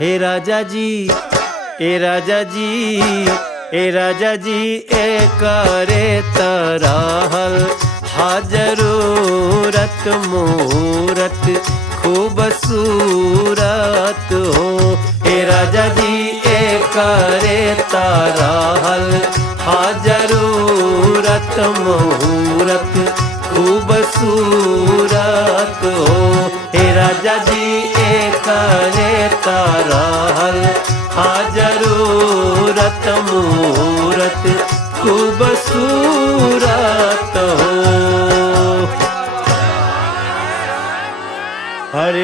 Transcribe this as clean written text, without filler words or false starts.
हे राजा जी, ए राजा जी, ए राजा जी, ए करे तराहल हा जरूरत मूरत खूबसूरत हो। ए राजा जी, ए करे तराहल हा जरूरत मूरत खूबसूरत हो। हे राजा जी, ए करे तराहल हा जरूरत मूरत खूबसूरत हो। हरे